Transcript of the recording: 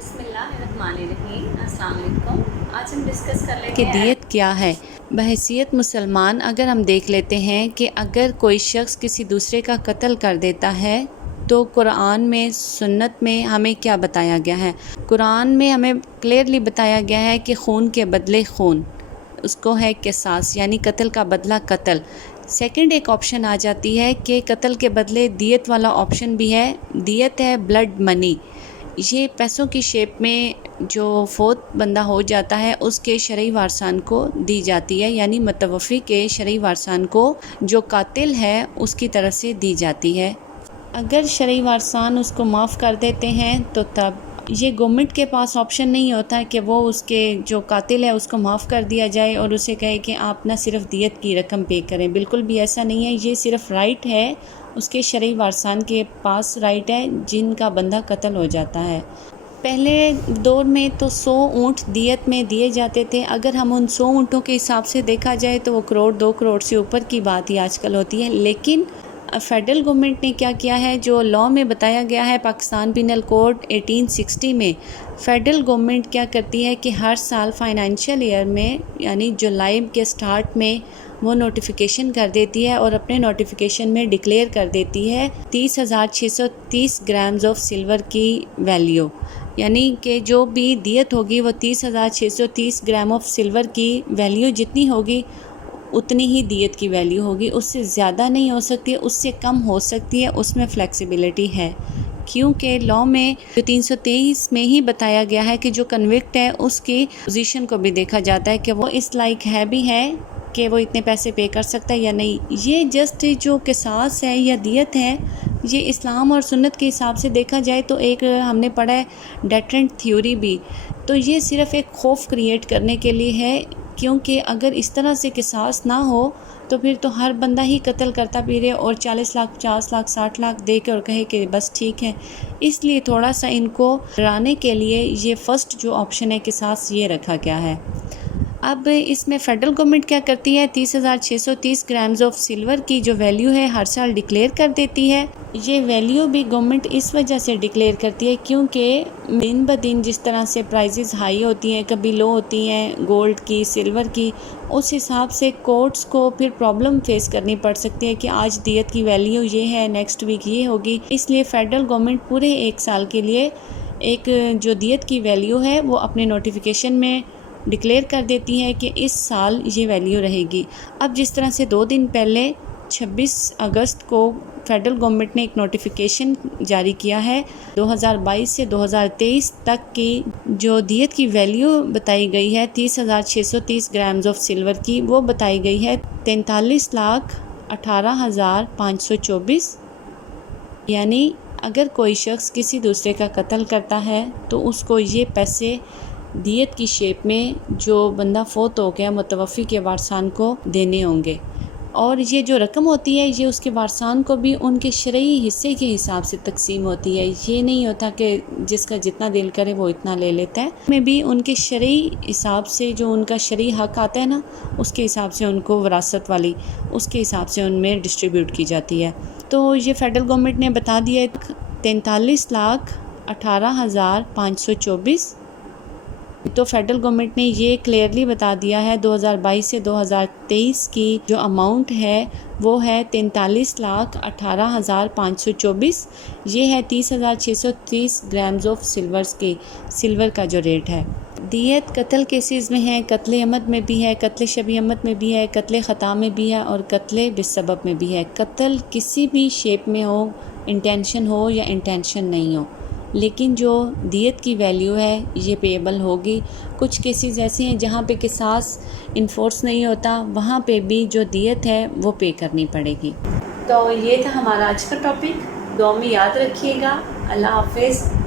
बिस्मिल्लाहिर्रहमानिर्रहीम। अस्सलाम वालेकुम। आज हम डिस्कस कर लेंगे कि दियत क्या है। बहैसियत मुसलमान अगर हम देख लेते हैं कि अगर कोई शख्स किसी दूसरे का कत्ल कर देता है तो कुरान में, सुन्नत में हमें क्या बताया गया है। कुरान में हमें क्लियरली बताया गया है कि खून के बदले खून, उसको है क़िसास, यानी कत्ल का बदला कत्ल। सेकंड एक ऑप्शन आ जाती है कि कत्ल के बदले दियत वाला ऑप्शन भी है। दियत है ब्लड मनी, ये पैसों की शेप में जो फोत बंदा हो जाता है उसके शरई वारसान को दी जाती है, यानी मतवफ़ी के शरई वारसान को जो कातिल है उसकी तरफ से दी जाती है। अगर शरई वारसान उसको माफ़ कर देते हैं तो तब ये गवर्नमेंट के पास ऑप्शन नहीं होता है कि वो उसके जो कातिल है उसको माफ़ कर दिया जाए और उसे कहे कि आप ना सिर्फ दियत की रकम पे करें। बिल्कुल भी ऐसा नहीं है, ये सिर्फ राइट है, उसके शरई वारसान के पास राइट है जिनका बंदा कत्ल हो जाता है। पहले दौर में तो 100 ऊँट दियत में दिए जाते थे। अगर हम उन 100 ऊँटों के हिसाब से देखा जाए तो वो करोड़ 2 करोड़ से ऊपर की बात ही आजकल होती है। लेकिन फेडरल गवर्नमेंट ने क्या किया है, जो लॉ में बताया गया है पाकिस्तान पिनल कोड 1860 में, फेडरल गवर्नमेंट क्या करती है कि हर साल फाइनेंशियल ईयर में यानी जुलाई के स्टार्ट में वो नोटिफिकेशन कर देती है और अपने नोटिफिकेशन में डिक्लेयर कर देती है 30,630 ग्राम्स ऑफ सिल्वर की वैल्यू, यानी कि जो भी दियत होगी वो 30,630 ग्राम ऑफ सिल्वर की वैल्यू जितनी होगी उतनी ही दियत की वैल्यू होगी। उससे ज़्यादा नहीं हो सकती, उससे कम हो सकती है, उसमें फ्लेक्सिबिलिटी है। क्योंकि लॉ में जो 323 में ही बताया गया है कि जो कन्विक्ट है उसकी पोजीशन को भी देखा जाता है कि वो इस लायक है भी है कि वो इतने पैसे पे कर सकता है या नहीं। ये जस्ट जो क़िसास है या दियत है, ये इस्लाम और सुन्नत के हिसाब से देखा जाए तो एक हमने पढ़ा है डेटरेंट थ्योरी भी, तो ये सिर्फ़ एक खौफ क्रिएट करने के लिए है। क्योंकि अगर इस तरह से क़िसास ना हो तो फिर तो हर बंदा ही कत्ल करता फिरे और 40 लाख 50 लाख 60 लाख दे के और कहे कि बस ठीक है। इसलिए थोड़ा सा इनको डराने के लिए ये फ़र्स्ट जो ऑप्शन है क़िसास ये रखा गया है। अब इसमें फ़ेडरल गवर्नमेंट क्या करती है, 30,630 ग्राम्स ऑफ सिल्वर की जो वैल्यू है हर साल डिक्लेयर कर देती है। ये वैल्यू भी गवर्नमेंट इस वजह से डिक्लेयर करती है क्योंकि दिन ब दिन जिस तरह से प्राइसेस हाई होती हैं, कभी लो होती हैं गोल्ड की, सिल्वर की, उस हिसाब से कोर्ट्स को फिर प्रॉब्लम फेस करनी पड़ सकती है कि आज दियत की वैल्यू ये है, नेक्स्ट वीक ये होगी। इसलिए फ़ेडरल गवर्नमेंट पूरे एक साल के लिए एक जो दियत की वैल्यू है वो अपने नोटिफिकेशन में डिक्लेयर कर देती है कि इस साल ये वैल्यू रहेगी। अब जिस तरह से 2 दिन पहले 26 अगस्त को फेडरल गवर्नमेंट ने एक नोटिफिकेशन जारी किया है 2022 से 2023 तक की जो दियत की वैल्यू बताई गई है 30,630 ग्राम्स ऑफ सिल्वर की, वो बताई गई है 43,18,524। यानी अगर कोई शख्स किसी दूसरे का कत्ल करता है तो उसको ये पैसे दियत की शेप में जो बंदा फोत हो गया मुतवफ़ी के वारसान को देने होंगे। और ये जो रकम होती है ये उसके वारसान को भी उनके शरई हिस्से के हिसाब से तकसीम होती है। ये नहीं होता कि जिसका जितना दिल करे वो इतना ले लेता है, में भी उनके शरई हिसाब से जो उनका शरई हक आता है ना, उसके हिसाब से उनको विरासत वाली उसके हिसाब से उनमें डिस्ट्रीब्यूट की जाती है। तो ये फ़ेडरल गवर्नमेंट ने बता दिया 43,18,524। तो फेडरल गवर्नमेंट ने ये क्लियरली बता दिया है 2022 से 2023 की जो अमाउंट है वो है 43,18,524। ये है 30,630 ग्राम्स ऑफ सिल्वर का जो रेट है। दियत कत्ल केसेस में है, कत्ल अमद में भी है, कत्ल शबी अमद में भी है, कत्ल ख़ता में भी है और कत्ल बिस्सबब में भी है। कत्ल किसी भी शेप में हो, इंटेंशन हो या इंटेंशन नहीं हो, लेकिन जो दियत की वैल्यू है ये पेएबल होगी। कुछ केसेस ऐसे हैं जहाँ पे क़िसास इन्फोर्स नहीं होता, वहाँ पे भी जो दियत है वो पे करनी पड़ेगी। तो ये था हमारा आज का टॉपिक, दुआ में याद रखिएगा। अल्लाह हाफ़िज़।